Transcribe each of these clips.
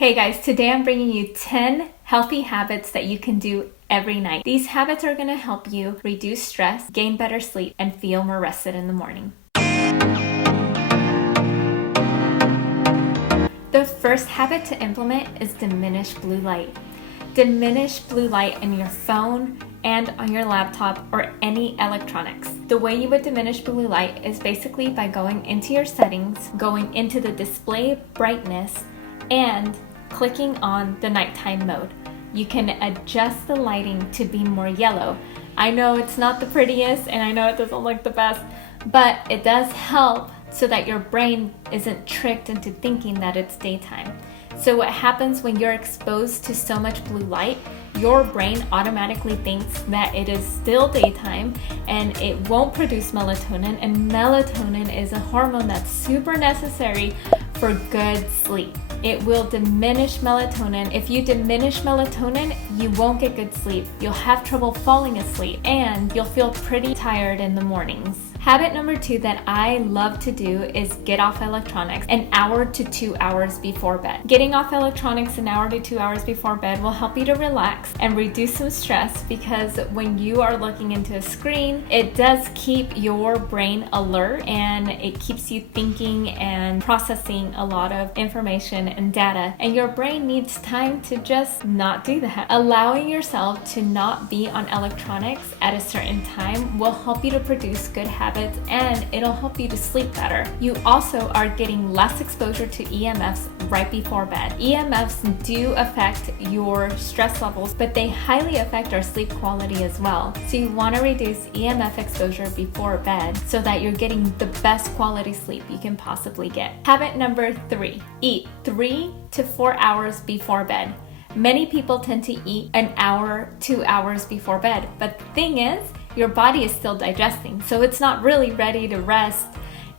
Hey guys, today I'm bringing you 10 healthy habits that you can do every night. These habits are going to help you reduce stress, gain better sleep, and feel more rested in the morning. The first habit to implement is diminish blue light. Diminish blue light in your phone and on your laptop or any electronics. The way you would diminish blue light is basically by going into your settings, going into the display brightness, and clicking on the nighttime mode. You can adjust the lighting to be more yellow. I know it's not the prettiest and I know it doesn't look the best, but it does help so that your brain isn't tricked into thinking that it's daytime. So what happens when you're exposed to so much blue light, your brain automatically thinks that it is still daytime and it won't produce melatonin, and melatonin is a hormone that's super necessary for good sleep. It will diminish melatonin. If you diminish melatonin, you won't get good sleep. You'll have trouble falling asleep and you'll feel pretty tired in the mornings. Habit number 2 that I love to do is get off electronics an hour to 2 hours before bed. Getting off electronics an hour to 2 hours before bed will help you to relax and reduce some stress, because when you are looking into a screen, it does keep your brain alert and it keeps you thinking and processing a lot of information and data, and your brain needs time to just not do that. Allowing yourself to not be on electronics at a certain time will help you to produce good habits and it'll help you to sleep better. You also are getting less exposure to EMFs right before bed. EMFs do affect your stress levels, but they highly affect our sleep quality as well. So you want to reduce EMF exposure before bed so that you're getting the best quality sleep you can possibly get. Habit number 3, eat 3 to 4 hours before bed. Many people tend to eat an hour, 2 hours before bed, but the thing is, your body is still digesting, so it's not really ready to rest.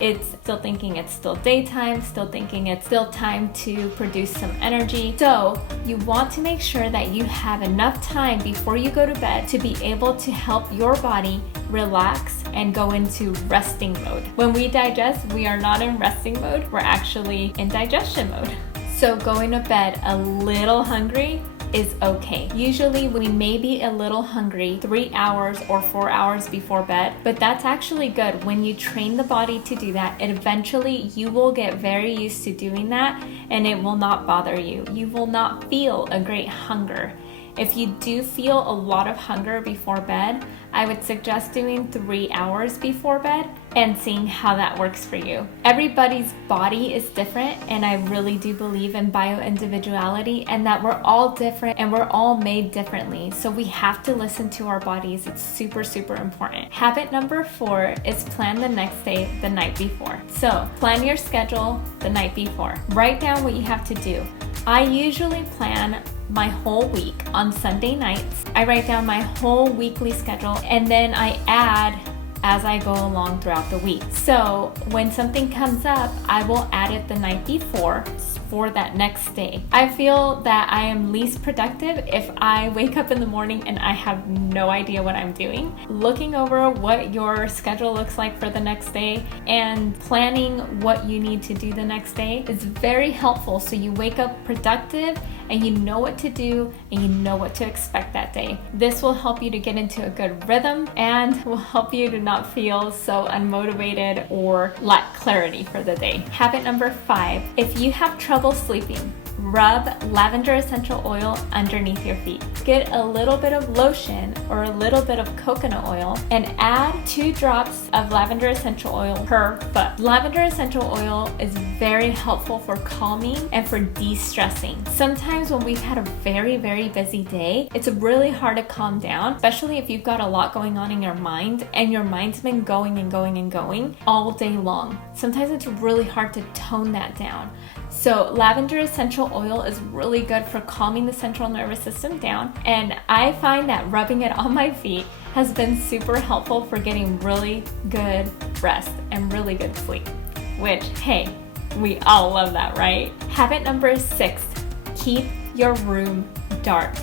It's still thinking it's still daytime, still thinking it's still time to produce some energy. So you want to make sure that you have enough time before you go to bed to be able to help your body relax and go into resting mode. When we digest, we are not in resting mode, we're actually in digestion mode. So going to bed a little hungry is okay. Usually we may be a little hungry 3 hours or 4 hours before bed, but that's actually good. When you train the body to do that, eventually you will get very used to doing that and it will not bother you. You will not feel a great hunger. If you do feel a lot of hunger before bed, I would suggest doing 3 hours before bed and seeing how that works for you. Everybody's body is different, and I really do believe in bio-individuality and that we're all different and we're all made differently. So we have to listen to our bodies. It's super, super important. Habit number 4 is plan the next day the night before. So plan your schedule the night before. Write down what you have to do. I usually plan my whole week on Sunday nights. I write down my whole weekly schedule and then I add as I go along throughout the week. So when something comes up, I will add it the night before for that next day. I feel that I am least productive if I wake up in the morning and I have no idea what I'm doing. Looking over what your schedule looks like for the next day and planning what you need to do the next day is very helpful, so you wake up productive and you know what to do and you know what to expect that day. This will help you to get into a good rhythm and will help you to not feel so unmotivated or lack clarity for the day. Habit number 5, if you have trouble sleeping, rub lavender essential oil underneath your feet. Get a little bit of lotion or a little bit of coconut oil and add 2 drops of lavender essential oil per foot. Lavender essential oil is very helpful for calming and for de-stressing. Sometimes when we've had a very, very busy day, it's really hard to calm down, especially if you've got a lot going on in your mind and your mind's been going and going and going all day long. Sometimes it's really hard to tone that down. So lavender essential oil is really good for calming the central nervous system down, and I find that rubbing it on my feet has been super helpful for getting really good rest and really good sleep, which, hey, we all love that, right? Habit number 6, keep your room dark.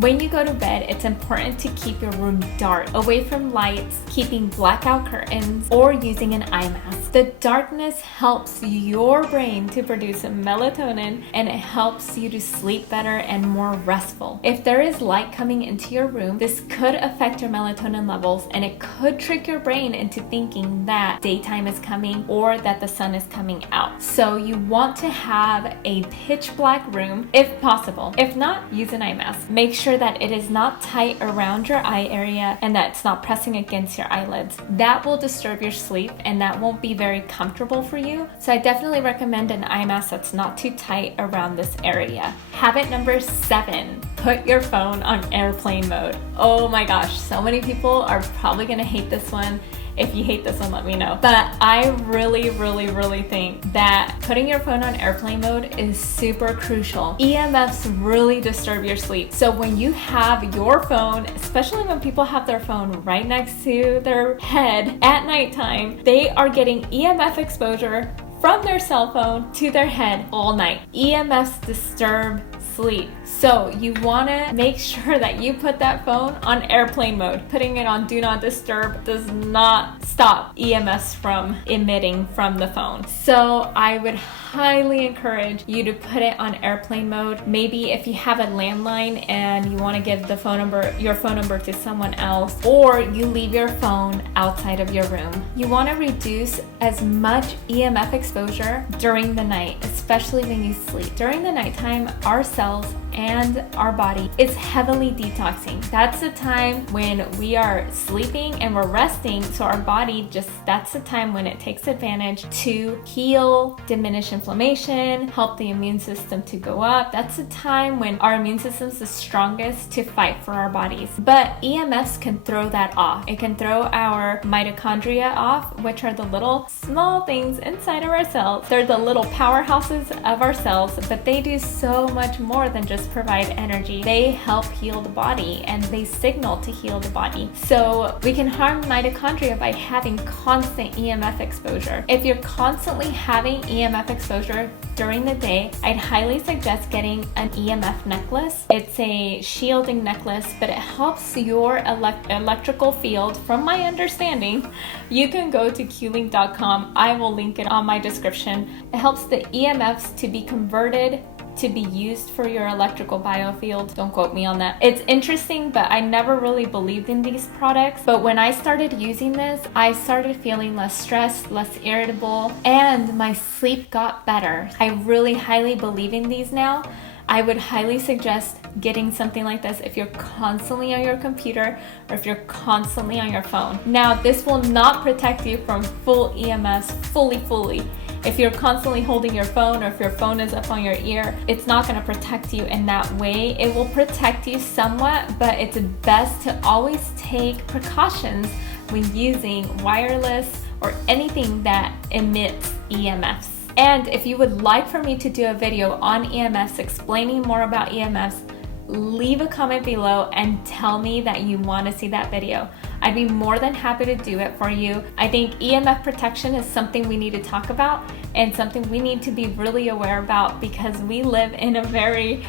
When you go to bed, it's important to keep your room dark, away from lights, keeping blackout curtains, or using an eye mask. The darkness helps your brain to produce melatonin, and it helps you to sleep better and more restful. If there is light coming into your room, this could affect your melatonin levels, and it could trick your brain into thinking that daytime is coming or that the sun is coming out. So you want to have a pitch black room if possible. If not, use an eye mask. Make sure that it is not tight around your eye area and that it's not pressing against your eyelids. That will disturb your sleep and that won't be very comfortable for you. So I definitely recommend an eye mask that's not too tight around this area. Habit number 7, put your phone on airplane mode. Oh my gosh, so many people are probably gonna hate this one. If you hate this one, let me know. But I really think that putting your phone on airplane mode is super crucial. EMFs really disturb your sleep. So when you have your phone, especially when people have their phone right next to their head at nighttime, they are getting EMF exposure from their cell phone to their head all night. EMFs disturb sleep. So you want to make sure that you put that phone on airplane mode. Putting it on do not disturb does not stop EMFs from emitting from the phone. So I would highly encourage you to put it on airplane mode. Maybe if you have a landline and you want to give the phone number, your phone number to someone else, or you leave your phone outside of your room. You want to reduce as much EMF exposure during the night, especially when you sleep. During the nighttime, our cells and our body is heavily detoxing. That's the time when we are sleeping and we're resting, so our body that's the time when it takes advantage to heal, diminish inflammation, help the immune system to go up. That's the time when our immune system is the strongest to fight for our bodies. But EMFs can throw that off. It can throw our mitochondria off, which are the little small things inside of our cells. They're the little powerhouses of our cells, but they do so much more than just provide energy. They help heal the body and they signal to heal the body. So we can harm mitochondria by having constant EMF exposure. If you're constantly having EMF exposure during the day, I'd highly suggest getting an EMF necklace. It's a shielding necklace, but it helps your electrical field. From my understanding, you can go to qlink.com. I will link it on my description. It helps the EMFs to be converted to be used for your electrical biofield. Don't quote me on that. It's interesting, but I never really believed in these products. But when I started using this, I started feeling less stressed, less irritable, and my sleep got better. I really highly believe in these now. I would highly suggest getting something like this if you're constantly on your computer or if you're constantly on your phone. Now, this will not protect you from full EMFs fully. If you're constantly holding your phone or if your phone is up on your ear, it's not going to protect you in that way. It will protect you somewhat, but it's best to always take precautions when using wireless or anything that emits EMFs. And if you would like for me to do a video on EMFs, explaining more about EMFs, leave a comment below and tell me that you want to see that video. I'd be more than happy to do it for you. I think EMF protection is something we need to talk about and something we need to be really aware about because we live in a very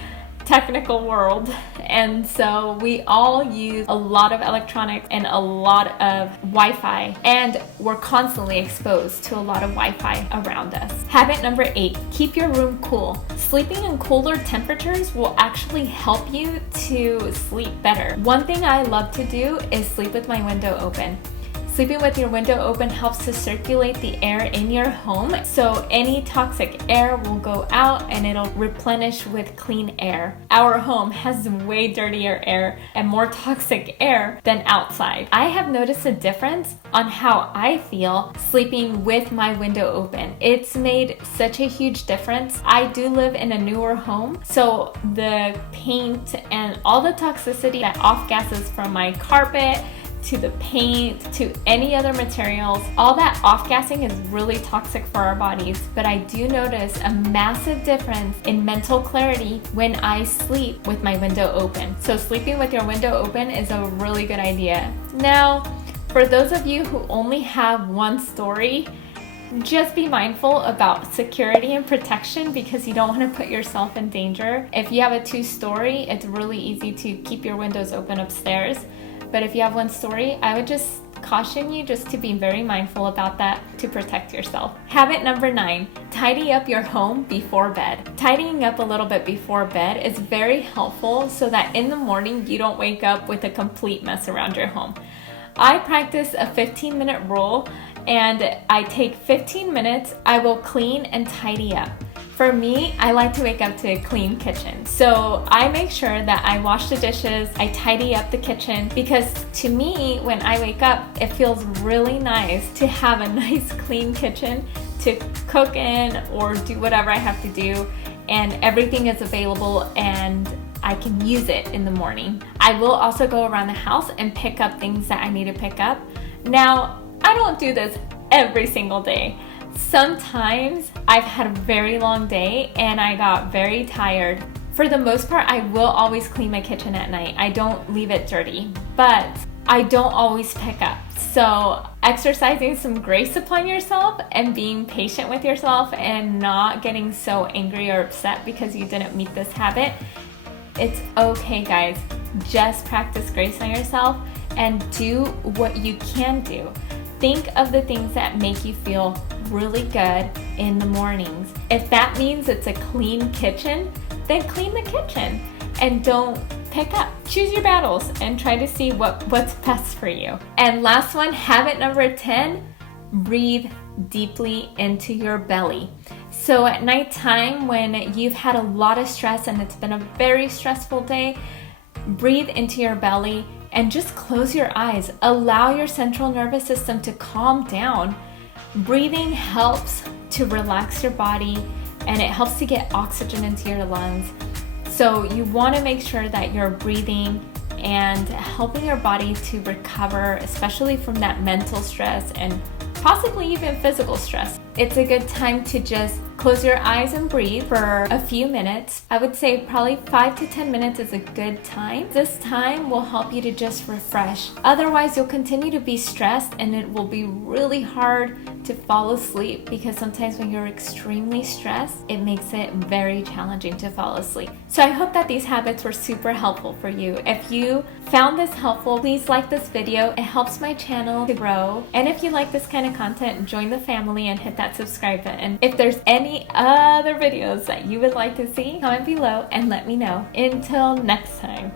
technical world, and so we all use a lot of electronics and a lot of Wi-Fi, and we're constantly exposed to a lot of Wi-Fi around us. Habit number 8, keep your room cool. Sleeping in cooler temperatures will actually help you to sleep better. One thing I love to do is sleep with my window open. Sleeping with your window open helps to circulate the air in your home, so any toxic air will go out and it'll replenish with clean air. Our home has way dirtier air and more toxic air than outside. I have noticed a difference on how I feel sleeping with my window open. It's made such a huge difference. I do live in a newer home, so the paint and all the toxicity that off gases from my carpet to the paint, to any other materials, all that off-gassing is really toxic for our bodies. But I do notice a massive difference in mental clarity when I sleep with my window open. So sleeping with your window open is a really good idea. Now, for those of you who only have one story, Just be mindful about security and protection because you don't want to put yourself in danger. If you have a 2-story, it's really easy to keep your windows open upstairs. But if you have 1 story, I would just caution you just to be very mindful about that to protect yourself. Habit number 9, tidy up your home before bed. Tidying up a little bit before bed is very helpful so that in the morning you don't wake up with a complete mess around your home. I practice a 15-minute rule, and I take 15 minutes, I will clean and tidy up. For me, I like to wake up to a clean kitchen. So I make sure that I wash the dishes, I tidy up the kitchen, because to me, when I wake up, it feels really nice to have a nice clean kitchen to cook in or do whatever I have to do, and everything is available and I can use it in the morning. I will also go around the house and pick up things that I need to pick up. Now, I don't do this every single day. Sometimes I've had a very long day and I got very tired. For the most part, I will always clean my kitchen at night. I don't leave it dirty, but I don't always pick up. So exercising some grace upon yourself and being patient with yourself and not getting so angry or upset because you didn't meet this habit. It's okay, guys. Just practice grace on yourself and do what you can do. Think of the things that make you feel really good in the mornings. If that means it's a clean kitchen, then clean the kitchen and don't pick up. Choose your battles and try to see what's best for you. And last one, habit number 10, breathe deeply into your belly. So at nighttime, when you've had a lot of stress and it's been a very stressful day, breathe into your belly and just close your eyes. Allow your central nervous system to calm down. Breathing helps to relax your body and it helps to get oxygen into your lungs. So you want to make sure that you're breathing and helping your body to recover, especially from that mental stress and possibly even physical stress. It's a good time to just close your eyes and breathe for a few minutes. I would say probably 5 to 10 minutes is a good time. This time will help you to just refresh. Otherwise, you'll continue to be stressed and it will be really hard to fall asleep because sometimes when you're extremely stressed, it makes it very challenging to fall asleep. So I hope that these habits were super helpful for you. If you found this helpful, please like this video. It helps my channel to grow. And if you like this kind of content, join the family and hit that subscribe button. If there's any other videos that you would like to see, comment below and let me know. Until next time.